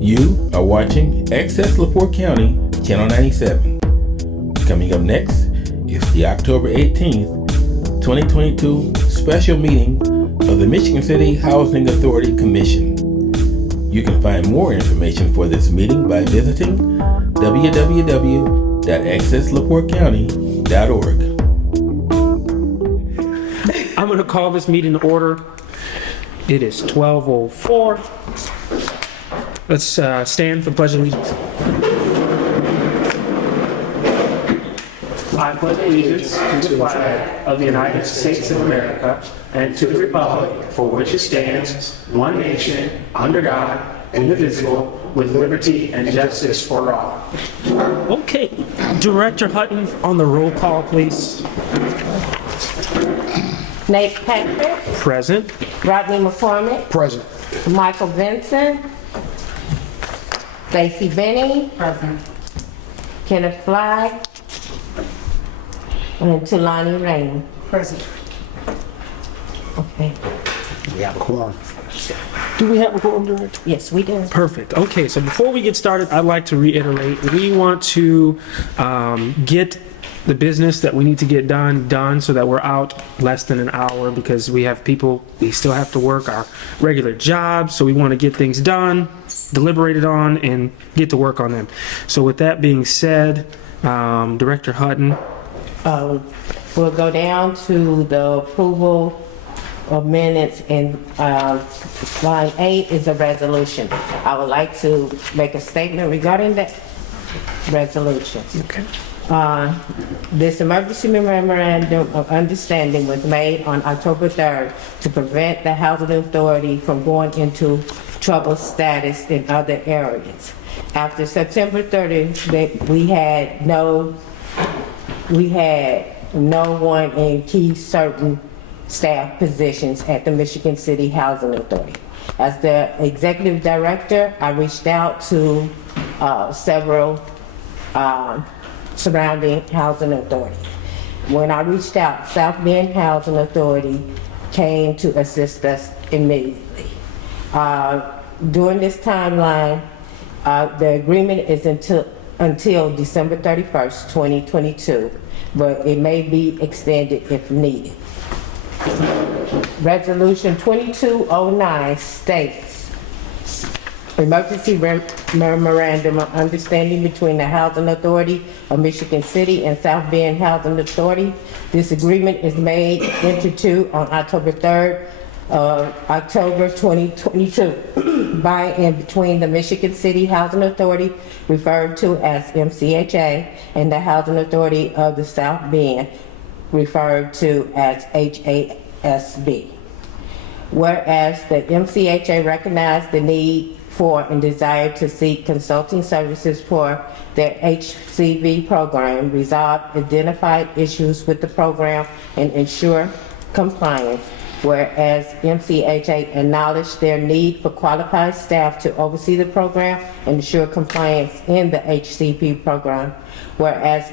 You are watching Access LaPorte County, Channel 97. Coming up next is the October 18th, 2022 special meeting of the Michigan City Housing Authority Commission. You can find more information for this meeting by visiting www.accesslaportecounty.org. I'm going to call this meeting to order. It is 12:04. Let's stand for pledge of allegiance. I pledge allegiance to the flag of the United States of America and to the republic for which it stands, one nation, under God, indivisible, with liberty and justice for all. Okay, Director Hutton on the roll call, please. Nate Patrick. Present. Rodney McCormick. Present. Michael Vincent. Stacy Benny. Present. Kenneth Flagg. And Tulani Rain. Present. Okay. We have a quorum. Do we have a quorum, Director? Yes, we do. Perfect. Okay, so before we get started, I'd like to reiterate, we want to get the business that we need to get done so that we're out less than an hour, because we have people, we still have to work our regular jobs, so we want to get things done, deliberated on, and get to work on them. So with that being said, Director Hutton. We'll go down to the approval of minutes, and line 8 is a resolution. I would like to make a statement regarding that resolution. Okay. This emergency memorandum of understanding was made on October 3rd to prevent the Housing Authority from going into trouble status in other areas. After September 30th, we had no one in key certain staff positions at the Michigan City Housing Authority. As the executive director, I reached out to several surrounding housing authorities. When I reached out, South Bend Housing Authority came to assist us immediately. During this timeline, the agreement is until December 31st, 2022, but it may be extended if needed. Resolution 2209 states, emergency memorandum of understanding between the Housing Authority of Michigan City and South Bend Housing Authority. This agreement is made into on October 3rd, October 2022 by and between the Michigan City Housing Authority, referred to as MCHA, and the Housing Authority of the South Bend, referred to as HASB. Whereas the MCHA recognized the need for and desire to seek consulting services for their HCV program, resolve identified issues with the program, and ensure compliance. Whereas MCHA acknowledged their need for qualified staff to oversee the program and ensure compliance in the HCP program. Whereas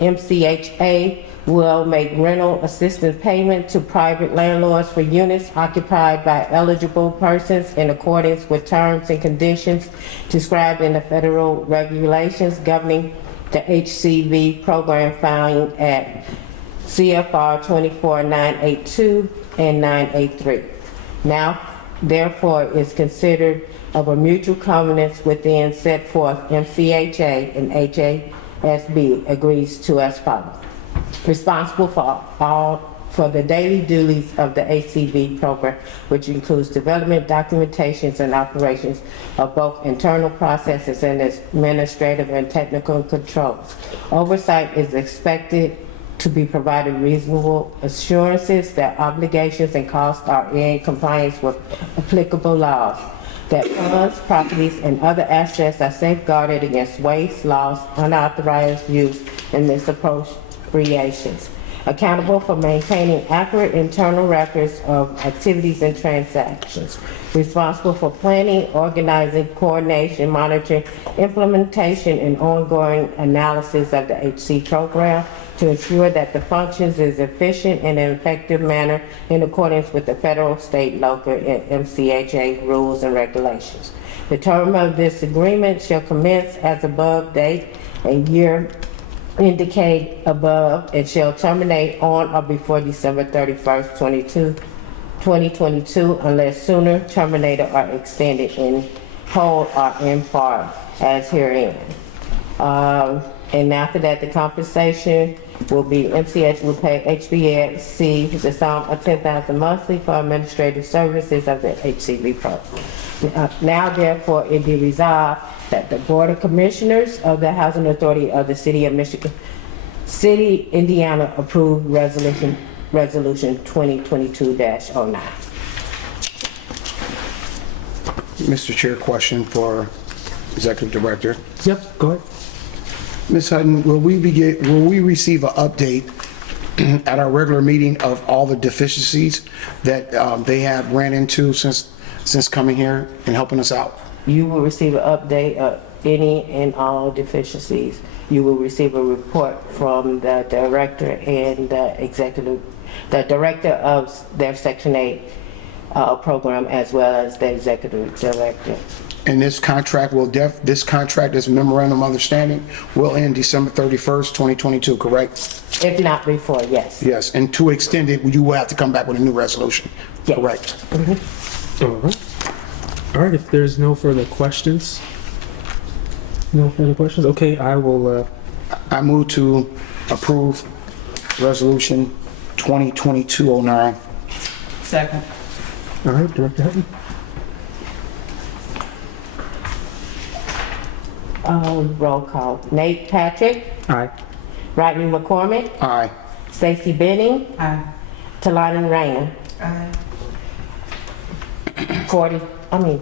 MCHA will make rental assistance payment to private landlords for units occupied by eligible persons in accordance with terms and conditions described in the federal regulations governing the HCV program found at CFR 24982 and 983. Now, therefore, is considered of a mutual covenants within set forth MCHA and HASB agrees to as follows. Responsible for the daily duties of the HCV program, which includes development, documentations, and operations of both internal processes and administrative and technical controls. Oversight is expected to be provided reasonable assurances that obligations and costs are in compliance with applicable laws, that funds, properties, and other assets are safeguarded against waste, loss, unauthorized use, and misappropriations. Accountable for maintaining accurate internal records of activities and transactions. Responsible for planning, organizing, coordination, monitoring, implementation, and ongoing analysis of the HC program to ensure that the functions is efficient and in an effective manner in accordance with the federal, state, local, and MCHA rules and regulations. The term of this agreement shall commence as above date and year indicate above and shall terminate on or before December 31st, 2022, unless sooner terminated or extended in whole or in part as herein. And after that, the compensation will be, MCH will pay HBC the sum of $10,000 monthly for administrative services of the HCB program. Now therefore it be resolved that the Board of Commissioners of the Housing Authority of the City of Michigan, City, Indiana approve resolution 2022-09. Mr. Chair, question for Executive Director. Yep, go ahead. Ms. Hutton, will we receive an update at our regular meeting of all the deficiencies that they have ran into since coming here and helping us out? You will receive an update of any and all deficiencies. You will receive a report from the director and the director of their Section 8 program, as well as the executive director. And this contract this memorandum of understanding will end December 31st, 2022, correct? If not before, yes. Yes, and to extend it, you will have to come back with a new resolution, Yes. correct? All right. All right, if there's no further questions. Okay, I will, I move to approve resolution 2022-09. Second. all right, Director Hutton. Roll call. Nate Patrick, Aye. Rodney McCormick, Aye. Stacy Benning, Aye. Talani Rain. Aye. 40, I mean,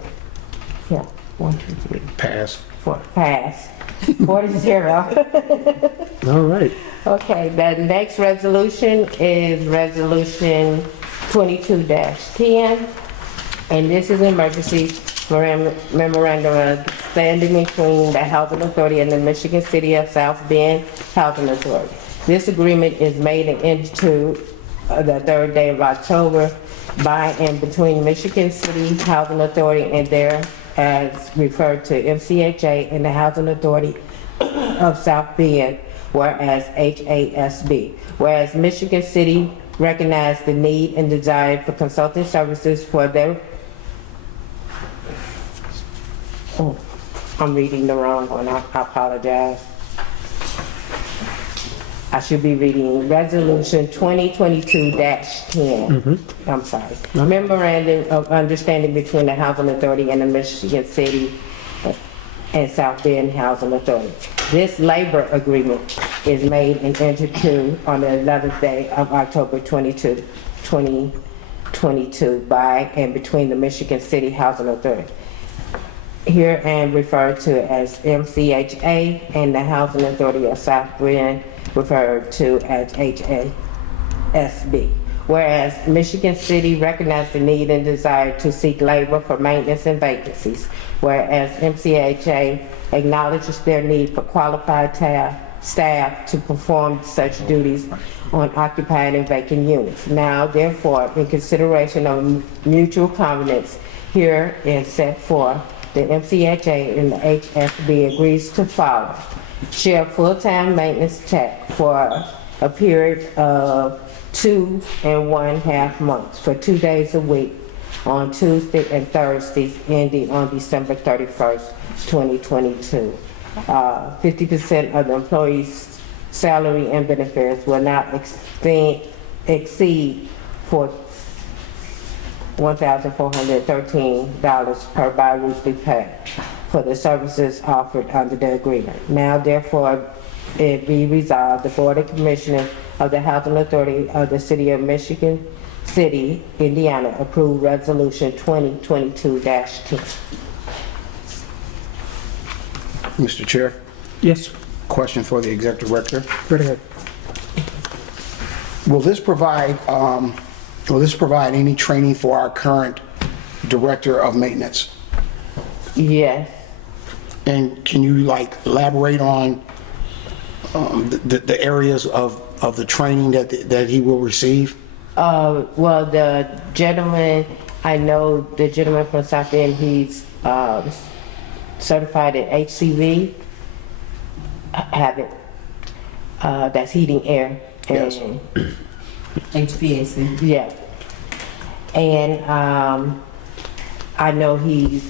yeah, 1, 2, 3, Pass. 4, pass. 40-0. All right. Okay, the next resolution is resolution 22-10, and this is an emergency memorandum of understanding between the Housing Authority and the Michigan City of South Bend Housing Authority. This agreement is made into the third day of October by and between Michigan City Housing Authority and their, as referred to, MCHA and the Housing Authority of South Bend, whereas HASB. Whereas Michigan City recognized the need and desire for consulting services for their, oh, I'm reading the wrong one, I apologize. I should be reading Resolution 2022-10. I'm sorry. Memorandum of Understanding between the Housing Authority and the Michigan City and South Bend Housing Authority. This labor agreement is made and entered into on the 11th day of October 22, 2022 by and between the Michigan City Housing Authority, here and referred to as MCHA, and the Housing Authority of South Bend, referred to as HASB. Whereas Michigan City recognized the need and desire to seek labor for maintenance and vacancies, whereas MCHA acknowledges their need for qualified staff to perform such duties on occupied and vacant units. Now, therefore, in consideration of mutual covenants here and set forth, the MCHA and the HSB agrees to follow: share full-time maintenance tech for a period of 2 1/2 months for 2 days a week on Tuesday and Thursdays ending on December 31st, 2022. 50% of the employee's salary and benefits will not exceed $1,413 per biweekly pay for the services offered under the agreement. Now, therefore, it be resolved, the Board of Commissioners of the Housing Authority of the City of Michigan City, Indiana, approve Resolution 2022-10. Mr. Chair, Yes, question for the Executive Director. right ahead. Will this provide any training for our current Director of Maintenance? Yes. And can you elaborate on the areas of the training that he will receive? Well, the gentleman, I know the gentleman from South End, he's certified at HCV, have it, that's heating, air. Yes. And, HVAC. yeah. And I know he's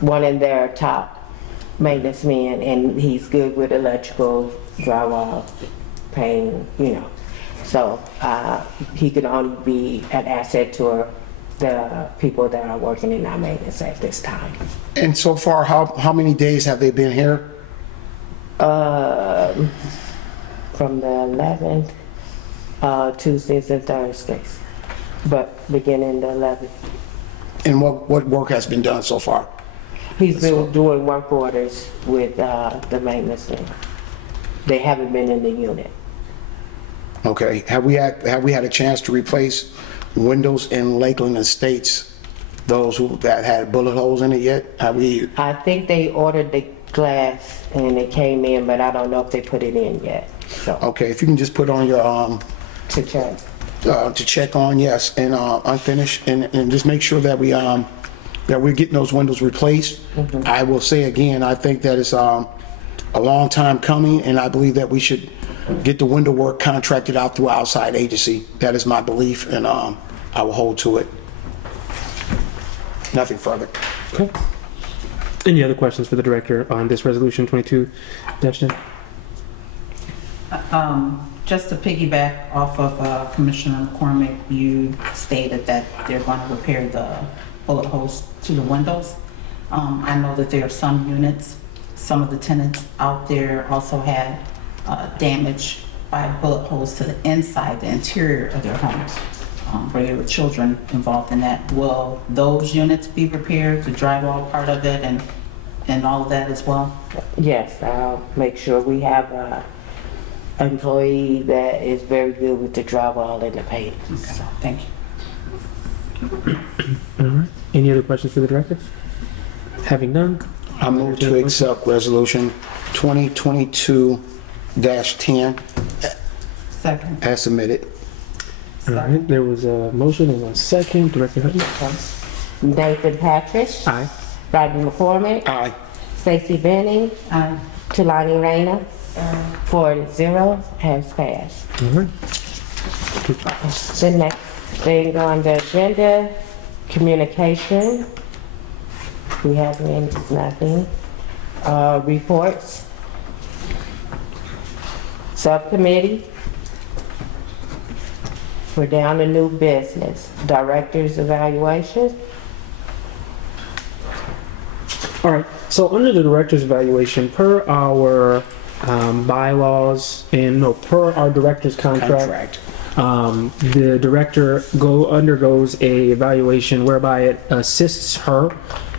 one of their top maintenance men, and he's good with electrical, drywall, paint, you know. So he can only be an asset to the people that are working in our maintenance at this time. And so far, how many days have they been here? From the 11th, Tuesdays and Thursdays, but beginning the 11th. And what work has been done so far? He's been doing work orders with the maintenance men. They haven't been in the unit. Okay, have we had a chance to replace windows in Lakeland Estates, those that had bullet holes in it yet? Have we? I think they ordered the glass and it came in, but I don't know if they put it in yet. So Okay, if you can just put on your to check. to check on, yes, and unfinished, and just make sure that we're getting those windows replaced. I will say again, I think that it's a long time coming, and I believe that we should get the window work contracted out through an outside agency. That is my belief, and I will hold to it. Nothing further. Okay. Any other questions for the director on this resolution 22-10? Just to piggyback off of Commissioner McCormick, you stated that they're going to repair the bullet holes to the windows. I know that there are some units, some of the tenants out there also had damage by bullet holes to the inside, the interior of their homes, where there were children involved in that. Will those units be repaired, the drywall part of it and all of that as well? Yes, I'll make sure we have an employee that is very good with the drywall and the paint. Okay, thank you. All right. Any other questions for the director? Having none, I move to accept resolution 2022-10 Second. as submitted. all right. There was a motion and a second. Director Hutton? Nathan Patrick, Aye. Rodney McCormick, Aye. Stacy Benning, Aye. Talani Raina, 4-0, has passed. All right. The next thing on the agenda, communication. We have nothing. Reports. Subcommittee. We're down to new business. Director's evaluation. All right. So under the director's evaluation, per our bylaws and per our director's contract, the director undergoes a evaluation whereby it assists her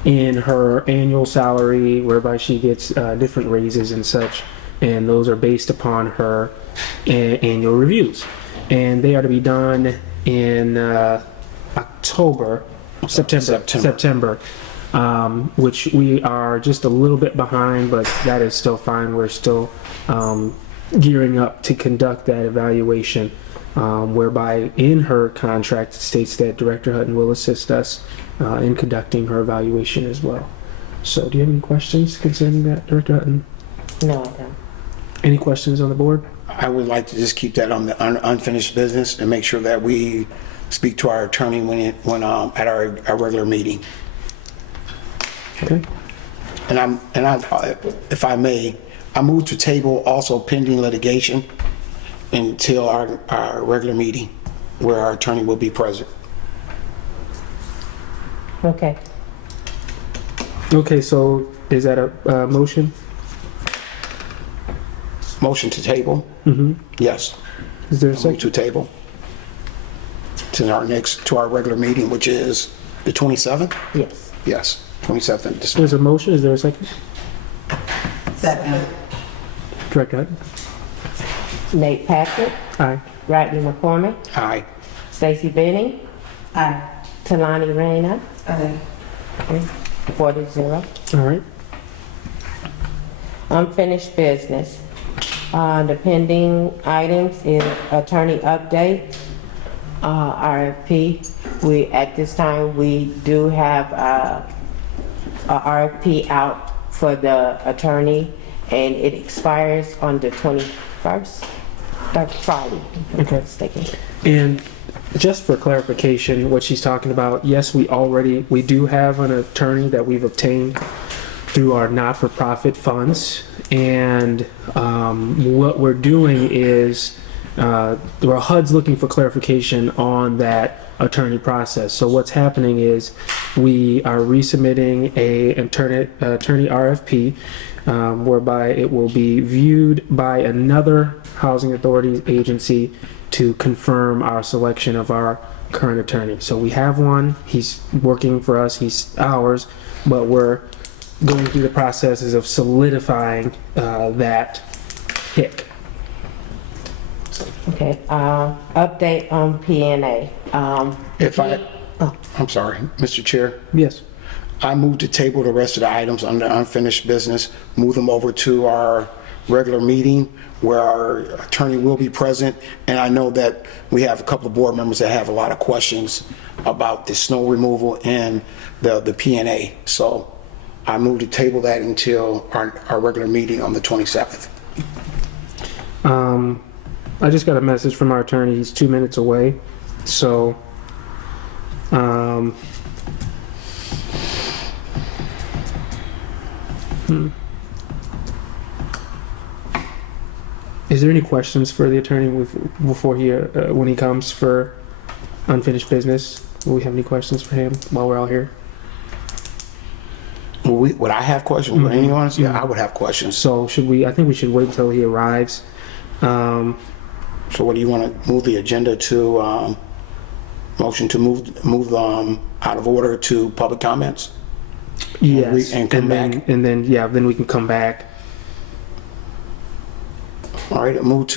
in her annual salary, whereby she gets different raises and such, and those are based upon her annual reviews, and they are to be done in September. Which we are just a little bit behind, but that is still fine. We're still gearing up to conduct that evaluation, whereby in her contract it states that Director Hutton will assist us in conducting her evaluation as well. So do you have any questions concerning that, Director Hutton? No, I don't. Any questions on the board? I would like to just keep that on the unfinished business and make sure that we speak to our attorney when at our regular meeting. Okay. And if I may, I move to table also pending litigation until our regular meeting where our attorney will be present. Okay. Okay, so is that a motion? Motion to table? Mm-hmm. Yes. Is there a Move second? to table to our regular meeting, which is the 27th? Yes. Yes, 27th. There's a motion. Is there a second? Second. Director Hutton? Nate Patrick, Aye. Rodney McCormick, Aye. Stacy Benning, Aye. Talani Raina, Aye. 4-0. All right. Unfinished business. The pending items is attorney update, RFP At this time, we do have a RFP out for the attorney, and it expires on the 21st. That's Friday, if I'm Okay. not mistaken. And just for clarification, what she's talking about, yes, we do have an attorney that we've obtained through our not-for-profit funds. And what we're doing is, HUD's looking for clarification on that attorney process. So what's happening is we are resubmitting a attorney RFP, whereby it will be viewed by another housing authority agency to confirm our selection of our current attorney. So we have one, he's working for us, he's ours, but we're going through the processes of solidifying that pick. Okay, update on PNA. I'm sorry, Mr. Chair. Yes. I move to table the rest of the items under unfinished business, move them over to our regular meeting where our attorney will be present. And I know that we have a couple of board members that have a lot of questions about the snow removal and the PNA. So I move to table that until our regular meeting on the 27th. I just got a message from our attorney. He's 2 minutes away. So, Is there any questions for the attorney before when he comes for unfinished business? Will we have any questions for him while we're out here? Would I have questions? Would anyone? Yeah, I would have questions. So I think we should wait until he arrives. So what do you want to move the agenda to, motion to move out of order to public comments? Yes. And come back? Then we can come back. All right, move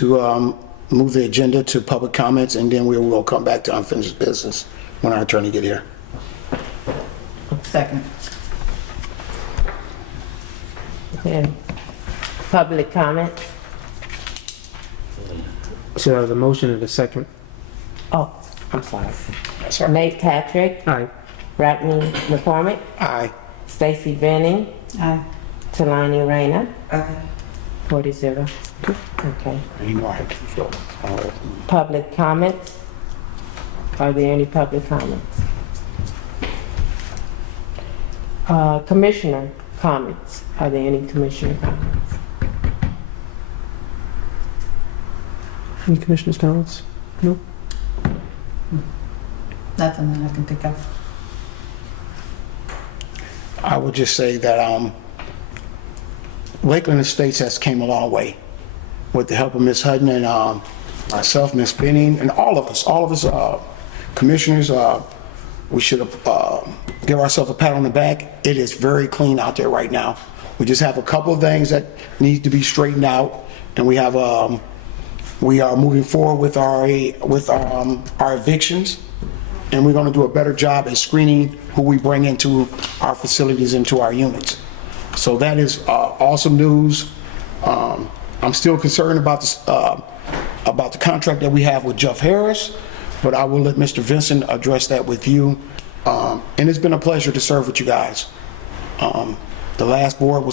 the agenda to public comments, and then we will come back to unfinished business when our attorney get here. Second. Okay. Public comment. So that was a motion and a second. Oh, I'm sorry. That's all right. Nate Patrick, Aye. Rodney McCormick, Aye. Stacy Benning, Aye. Talani Reyna, Aye. 40-0. Okay. Any more? Public comments. Are there any public comments? Commissioner comments. Are there any commissioner comments? Any commissioners' comments? No? Nothing that I can think of. I would just say that Lakeland Estates has came a long way with the help of Ms. Hutton and myself, Ms. Benning, and all of us commissioners. We should give ourselves a pat on the back. It is very clean out there right now. We just have a couple of things that need to be straightened out, and we are moving forward with our evictions, and we're going to do a better job at screening who we bring into our facilities, into our units. So that is awesome news. I'm still concerned about the contract that we have with Jeff Harris, but I will let Mr. Vincent address that with you. And it's been a pleasure to serve with you guys. The last board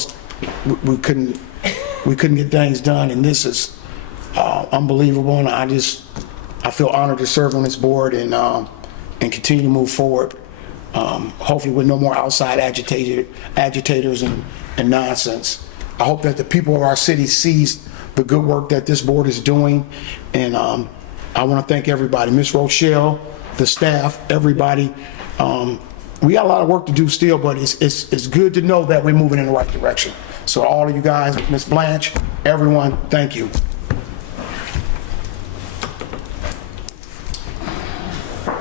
we couldn't get things done, and this is unbelievable. And I feel honored to serve on this board and continue to move forward. Hopefully with no more outside agitators and nonsense. I hope that the people of our city sees the good work that this board is doing. And I want to thank everybody, Ms. Rochelle, the staff, everybody. We got a lot of work to do still, but it's good to know that we're moving in the right direction. So all of you guys, Ms. Blanche, everyone, thank you.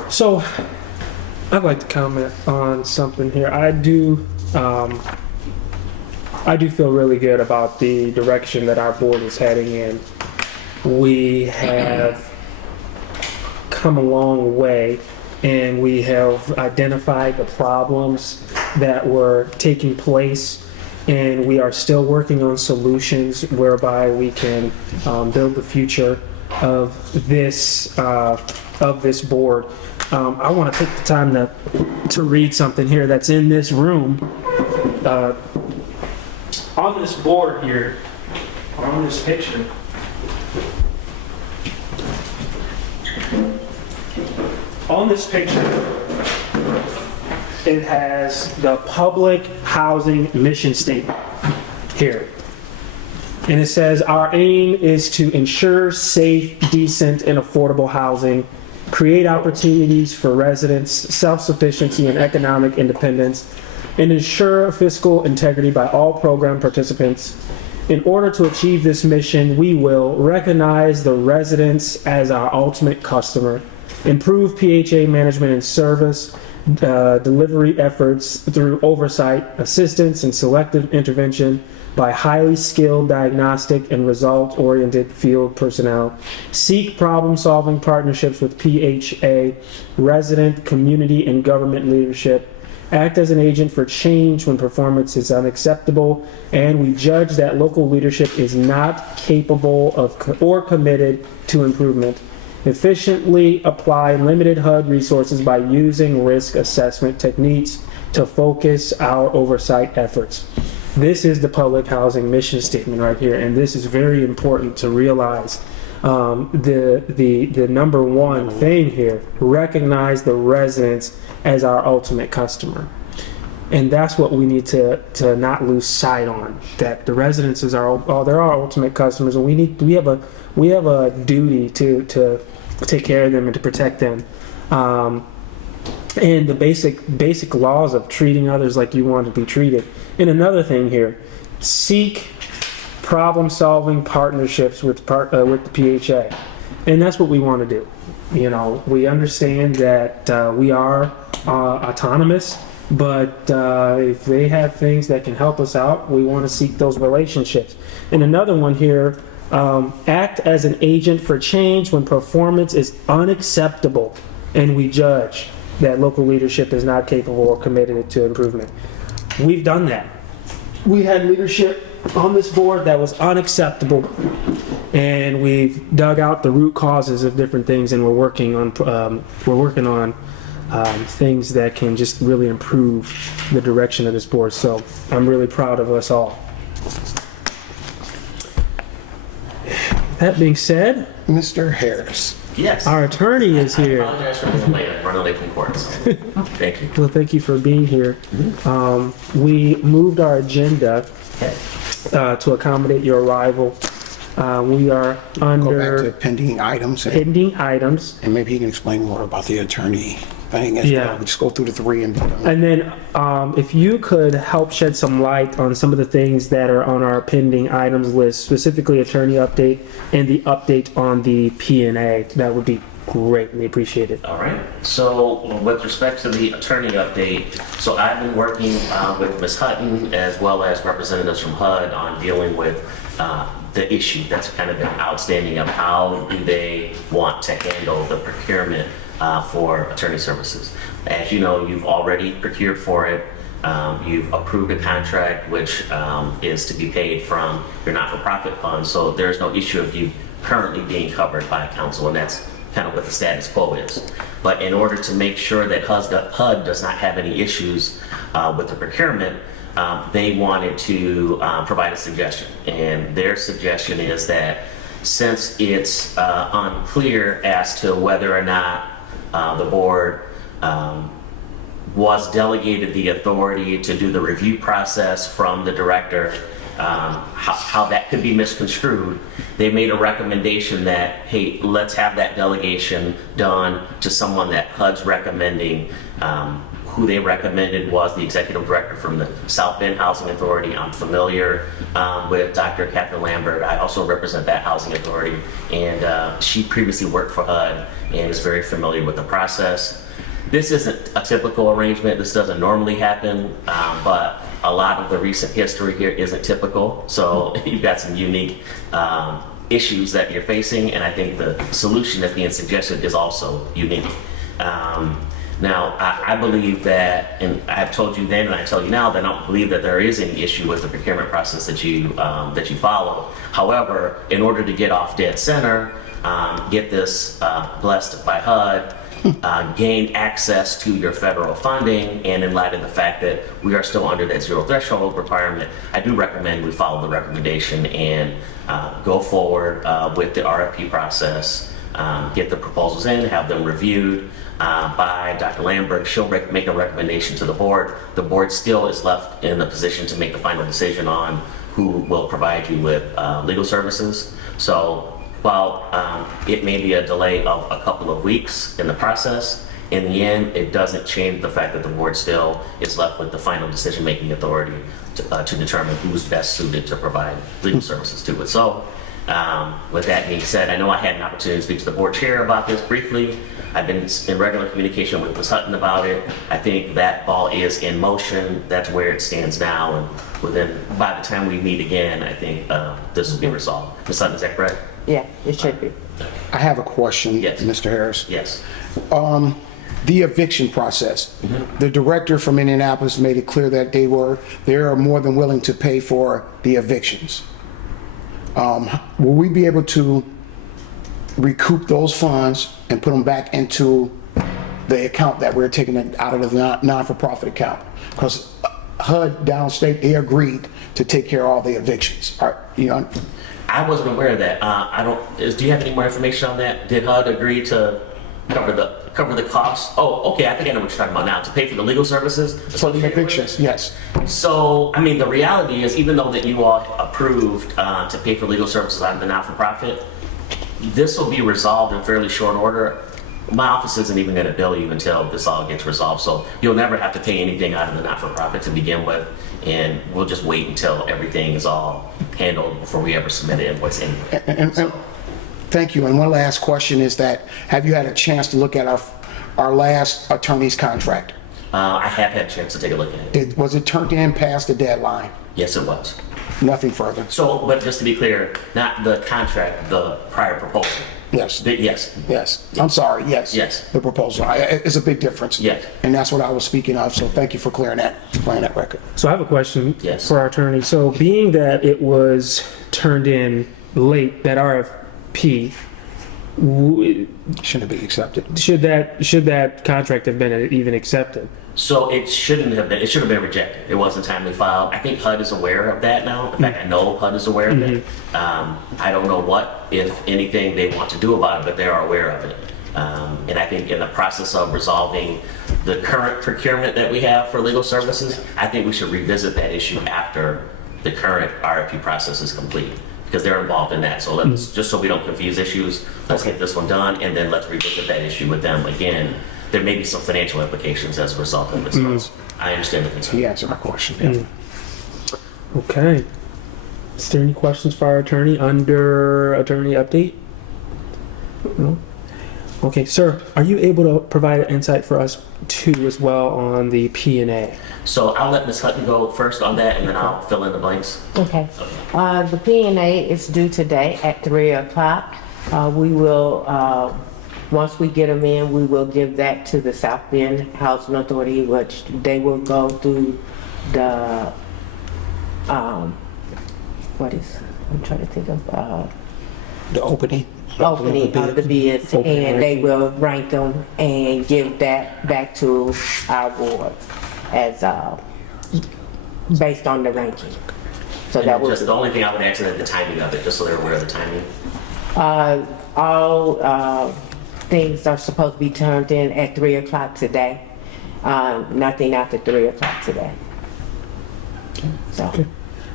So, I'd like to comment on something here. I do feel really good about the direction that our board is heading in. We have come a long way, and we have identified the problems that were taking place, and we are still working on solutions whereby we can build the future of this of this board. I want to take the time to read something here that's in this room. On this board here, on this picture, it has the public housing mission statement here. And it says, our aim is to ensure safe, decent, and affordable housing, create opportunities for residents, self-sufficiency and economic independence, and ensure fiscal integrity by all program participants. In order to achieve this mission, we will recognize the residents as our ultimate customer, improve PHA management and service, delivery efforts through oversight, assistance, and selective intervention by highly skilled diagnostic and result-oriented field personnel, seek problem-solving partnerships with PHA, resident, community, and government leadership, act as an agent for change when performance is unacceptable, and we judge that local leadership is not capable of or committed to improvement. Efficiently apply limited HUD resources by using risk assessment techniques to focus our oversight efforts. This is the public housing mission statement right here, and this is very important to realize. The number one thing here, recognize the residents as our ultimate customer. And that's what we need to not lose sight on, that the residents is they're our ultimate customers, and we have a duty to take care of them and to protect them. And the basic laws of treating others like you want to be treated. And another thing here, seek problem-solving partnerships with the PHA, and that's what we want to do. You know, we understand that we are autonomous, but if they have things that can help us out, we want to seek those relationships. And another one here, act as an agent for change when performance is unacceptable, and we judge that local leadership is not capable or committed to improvement. We've done that. We had leadership on this board that was unacceptable, and we've dug out the root causes of different things, and we're working on things that can just really improve the direction of this board. So I'm really proud of us all. That being said, Mr. Harris. Yes. our attorney is I here. apologize for being late. I'm running late from court. So. Thank you. Well, thank you for being here. We moved our agenda Okay. to accommodate your arrival. We are Go back to under pending items, pending items. and maybe you can explain more about the attorney thing as Yeah. well. We just go through the three and And then if you could help shed some light on some of the things that are on our pending items list, specifically attorney update and the update on the P&A, that would be greatly appreciated. All right. So with respect to the attorney update, so I've been working with Ms. Hutton as well as representatives from HUD on dealing with the issue that's kind of been outstanding of how do they want to handle the procurement for attorney services. As you know, you've already procured for it. You've approved a contract which is to be paid from your not-for-profit fund, so there's no issue of you currently being covered by counsel, and that's kind of what the status quo is. But in order to make sure that HUD does not have any issues with the procurement, they wanted to provide a suggestion. And their suggestion is that since it's unclear as to whether or not the board was delegated the authority to do the review process from the director, how that could be misconstrued, they made a recommendation that, hey, let's have that delegation done to someone that HUD's recommending. Who they recommended was the executive director from the South Bend Housing Authority. I'm familiar with Dr. Catherine Lambert. I also represent that housing authority, and she previously worked for HUD and is very familiar with the process. This isn't a typical arrangement. This doesn't normally happen, but a lot of the recent history here isn't typical. So you've got some unique issues that you're facing, and I think the solution that's being suggested is also unique. Now, I believe that, and I've told you then and I tell you now, that I don't believe that there is any issue with the procurement process that you follow. However, in order to get off dead center, get this blessed by HUD, gain access to your federal funding, and in light of the fact that we are still under that zero threshold requirement, I do recommend we follow the recommendation and go forward with the RFP process, get the proposals in, have them reviewed by Dr. Lambert. She'll make a recommendation to the board. The board still is left in the position to make the final decision on who will provide you with legal services. So while it may be a delay of a couple of weeks in the process, in the end, it doesn't change the fact that the board still is left with the final decision-making authority to determine who's best suited to provide legal services to it. So with that being said, I know I had an opportunity to speak to the board chair about this briefly. I've been in regular communication with Ms. Hutton about it. I think that ball is in motion. That's where it stands now. And by the time we meet again, I think this will be resolved. Ms. Hutton, is that correct? Yeah, it should be. I have a question, Yes. Mr. Harris. Yes. The eviction process. The director from Indianapolis made it clear that they are more than willing to pay for the evictions. Will we be able to recoup those funds and put them back into the account that we're taking it out of the non-for-profit account? Because HUD downstate, they agreed to take care of all the evictions. I wasn't aware of that. Do you have any more information on that? Did HUD agree to cover the cost? Oh, okay. I think I know what you're talking about now. To pay for the legal services For the evictions, yes. So, I mean, the reality is, even though that you all approved to pay for legal services out of the not-for-profit, this will be resolved in fairly short order. My office isn't even going to bill you until this all gets resolved, so you'll never have to pay anything out of the not-for-profit to begin with, and we'll just wait until everything is all handled before we ever submit an invoice anyway. And thank you. And one last question is that, have you had a chance to look at our last attorney's contract? I have had a chance to take a look at it. Was it turned in past the deadline? Yes, it was. Nothing further? So, but just to be clear, not the contract, the prior proposal. Yes. Yes. Yes. I'm sorry, yes. Yes. The proposal. It's a big difference. Yes. And that's what I was speaking of, so thank you for playing that record. So I have a question Yes. for our attorney. So being that it was turned in late, that RFP, Shouldn't it be accepted? should that contract have been even accepted? So it shouldn't have been, it should have been rejected. It wasn't timely filed. I think HUD is aware of that now. In fact, I know HUD is aware of it. I don't know what, if anything, they want to do about it, but they are aware of it. And I think in the process of resolving the current procurement that we have for legal services, I think we should revisit that issue after the current RFP process is complete, because they're involved in that. So let's, just so we don't confuse issues, let's get this one done, and then let's revisit that issue with them again. There may be some financial implications as a result of this. I understand the concern. He answered my question. Yeah. Okay. Is there any questions for our attorney under attorney update? No? Okay, sir, are you able to provide an insight for us too as well on the P&A? So I'll let Ms. Hutton go first on that, and then I'll fill in the blanks. Okay. The P&A is due today at 3 o'clock. We will, once we get them in, we will give that to the South Bend Housing Authority, which they will go through the, I'm trying to think of, The opening? opening of the bids, and they will rank them and give that back to our board as, based on the ranking. So that And was just the only thing I would add to that, the timing of it, just so they're aware of the timing. all things are supposed to be turned in at 3 o'clock today. Nothing after 3 o'clock today. So.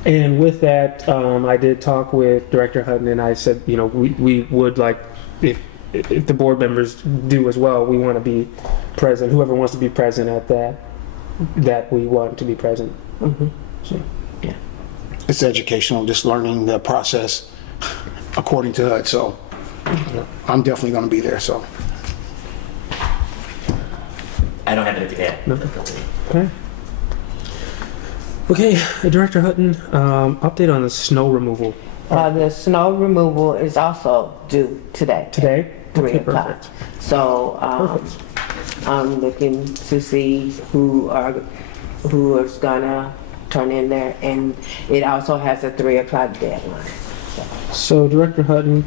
And with that, I did talk with Director Hutton, and I said, you know, we would like, if the board members do as well, we want to be present. Whoever wants to be present at that we want to be present. Mm-hmm. So, Yeah. It's educational, just learning the process according to HUD, so I'm definitely going to be there, so. I don't have anything to add. okay. Okay, Director Hutton, update on the snow removal. The snow removal is also due today. Today? 3 Okay, o'clock. perfect. So, I'm looking to see who is gonna turn in there, and it also has a 3 o'clock deadline. So, Director Hutton,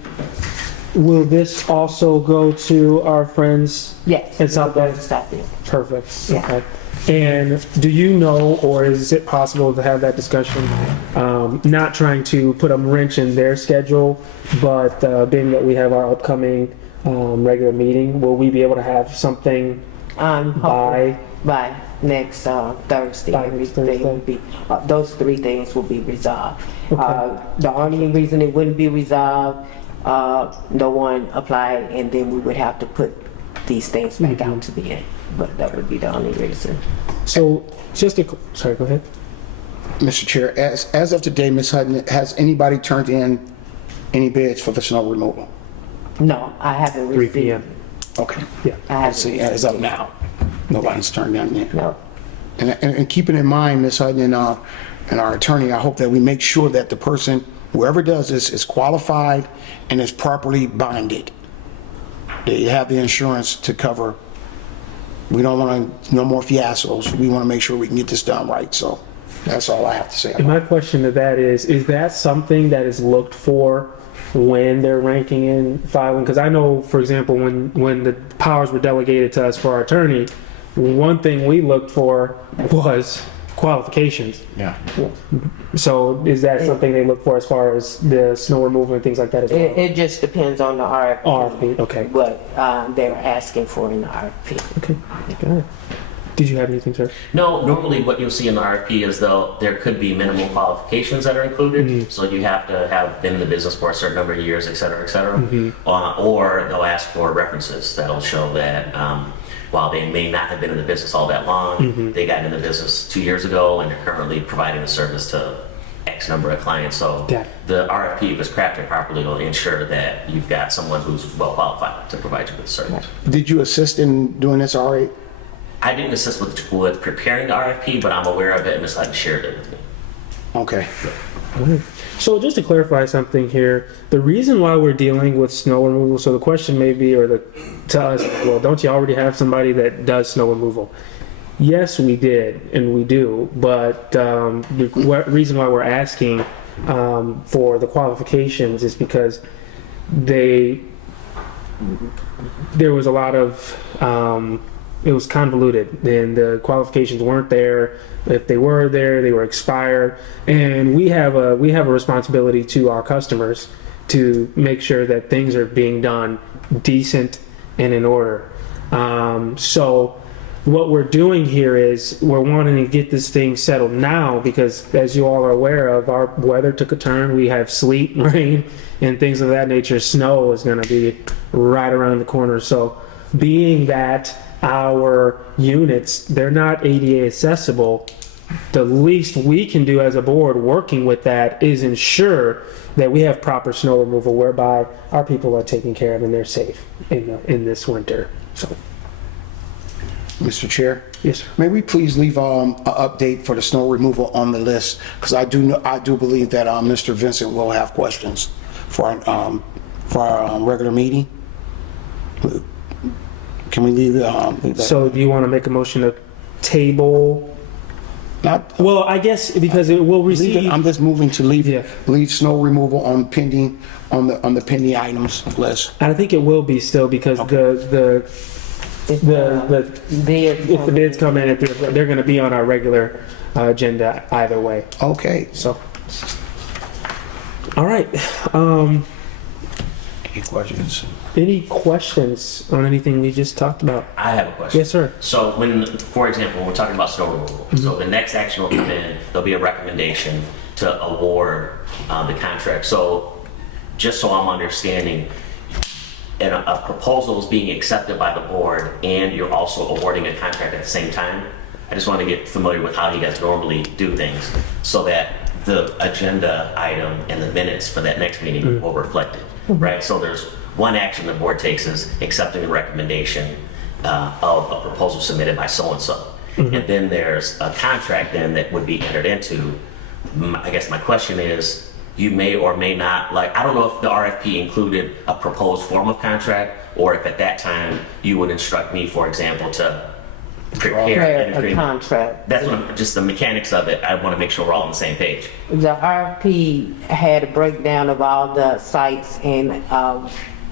Will this also go to our friends? Yes. It's not we're going bad. to stop it. Perfect. Yeah. Okay. And do you know, or is it possible to have that discussion? Not trying to put a wrench in their schedule, but being that we have our upcoming regular meeting, will we be able to have something Hopefully by next Thursday. By next Everything will Thursday. be, those 3 things will be resolved. Okay. The only reason it wouldn't be resolved, no one applied, and then we would have to put these things back out to bid. But that would be the only reason. So just a, sorry, go ahead. Mr. Chair, as of today, Ms. Hutton, has anybody turned in any bids for the snow removal? No, I haven't 3 received. p.m. Okay. Yeah. I haven't See, received. as of now, nobody's turned in yet. No. And keeping in mind, Ms. Hutton and our attorney, I hope that we make sure that the person, whoever does this, is qualified and is properly bonded. They have the insurance to cover. We don't want no more fiascos. We want to make sure we can get this done right. So that's all I have to say. And my question to that is that something that is looked for when they're ranking in filing? Because I know, for example, when the powers were delegated to us for our attorney, one thing we looked for was qualifications. Yeah. So is that something they look for as far as the snow removal and things like that as well? It just depends on the RFP. RFP, okay. What they're asking for in the RFP. Okay, got it. Did you have anything, sir? No, normally what you'll see in the RFP is there could be minimum qualifications that are included. So you have to have been in the business for a certain number of years, et cetera, et cetera. Or they'll ask for references that'll show that while they may not have been in the business all that long, they got into the business 2 years ago and they're currently providing a service to X number of clients. So Yeah. the RFP, if it's crafted properly, will ensure that you've got someone who's well qualified to provide you with the service. Did you assist in doing this already? I didn't assist with preparing the RFP, but I'm aware of it and Ms. Hutton shared it with me. Okay. So just to clarify something here, the reason why we're dealing with snow removal, so the question may be, to us, well, don't you already have somebody that does snow removal? Yes, we did, and we do, but the reason why we're asking for the qualifications is because there was a lot of, it was convoluted, and the qualifications weren't there. If they were there, they were expired, and we have a responsibility to our customers to make sure that things are being done decent and in order. So what we're doing here is we're wanting to get this thing settled now because, as you all are aware of, our weather took a turn. We have sleet, rain, and things of that nature. Snow is going to be right around the corner. So being that our units, they're not ADA accessible, the least we can do as a board working with that is ensure that we have proper snow removal whereby our people are taken care of and they're safe in this winter. So, Mr. Chair? yes, sir. May we please leave an update for the snow removal on the list? Because I do believe that Mr. Vincent will have questions for our regular meeting. Can we leave that? So do you want to make a motion to table? Not, Well, I guess because it will leave it, receive. I'm just moving to Yeah. leave snow removal on the pending items list. I think it will be still because the If if the bids come in, if they're going to be on our regular agenda either way. Okay. So, all right. Any questions? Any questions on anything we just talked about? I have a question. Yes, sir. So for example, when we're talking about snow removal, so the next action will come in, there'll be a recommendation to award the contract. So just so I'm understanding, and a proposal is being accepted by the board and you're also awarding a contract at the same time. I just want to get familiar with how you guys normally do things so that the agenda item and the minutes for that next meeting will reflect it, right? So there's one action the board takes is accepting the recommendation of a proposal submitted by so-and-so. And then there's a contract then that would be entered into. I guess my question is, you may or may not, like, I don't know if the RFP included a proposed form of contract or if at that time you would instruct me, for example, to prepare an a agreement. contract. That's what just the mechanics of it. I want to make sure we're all on the same page. The RFP had a breakdown of all the sites and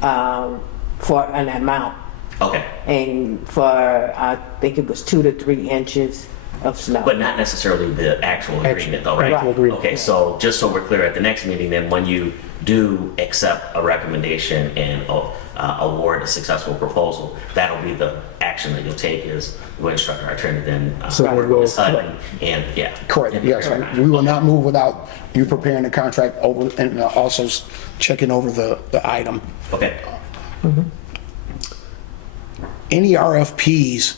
for an amount. Okay, And for, I think it was 2 to 3 inches of snow. but not necessarily the actual agreement though, right? Actual agreement. Okay, so just so we're clear at the next meeting, then when you do accept a recommendation and award a successful proposal, that'll be the action that you'll take is we'll instruct our attorney then, So work they with will- Ms. Hutton and, yeah. Correct, yes. We will not move without you preparing the contract over and also checking over the item. Okay, Any RFPs,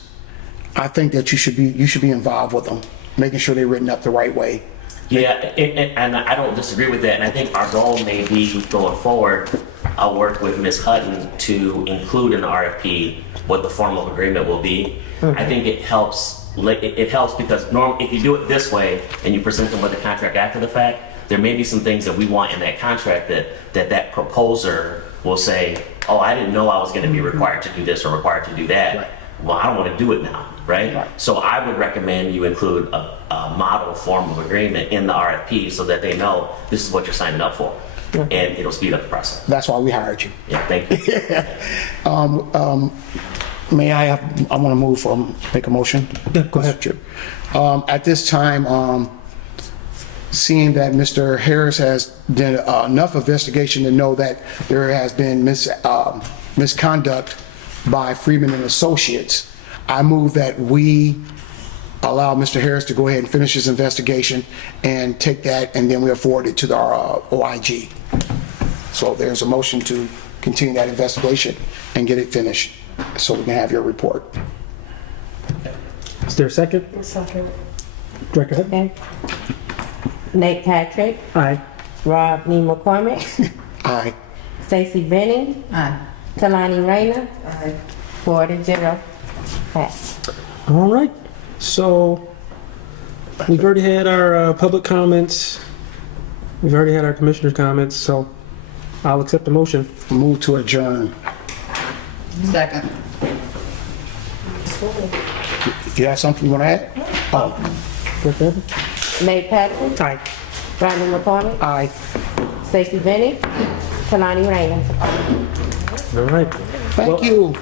I think that you should be involved with them, making sure they're written up the right way. yeah, and I don't disagree with that, and I think our goal may be going forward, I'll work with Ms. Hutton to include in the RFP what the formal agreement will be. I think it helps, it helps because if you do it this way and you present them with the contract after the fact, there may be some things that we want in that contract that proposer will say, oh, I didn't know I was going to be required to do this or required to do that. Right. Well, I don't want to do it now, right? Right. So I would recommend you include a model form of agreement in the RFP so that they know this is what you're signing up for. And it'll speed up the process. That's why we hired you. Yeah, thank you. May I want to move make a motion? Yeah, go ahead. At this time, seeing that Mr. Harris has done enough investigation to know that there has been misconduct by Freeman and Associates, I move that we allow Mr. Harris to go ahead and finish his investigation and take that, and then we'll forward it to our OIG. So there's a motion to continue that investigation and get it finished, so we can have your report. Is there a second? Second. Director Hutton? Okay. Nate Patrick, Aye. Rodney McCormick, Aye. Stacy Benning, Aye. Talani Raina. 4-0. Pass. All right. So we've already had our public comments. We've already had our commissioner's comments, so I'll accept the motion. Move to adjourn. Second. You have something you want to add? Oh, Director Hutton? Nate Patrick, Aye. Rodney McCormick, aye. Stacy Benning, Talani Raina. All right. Thank you.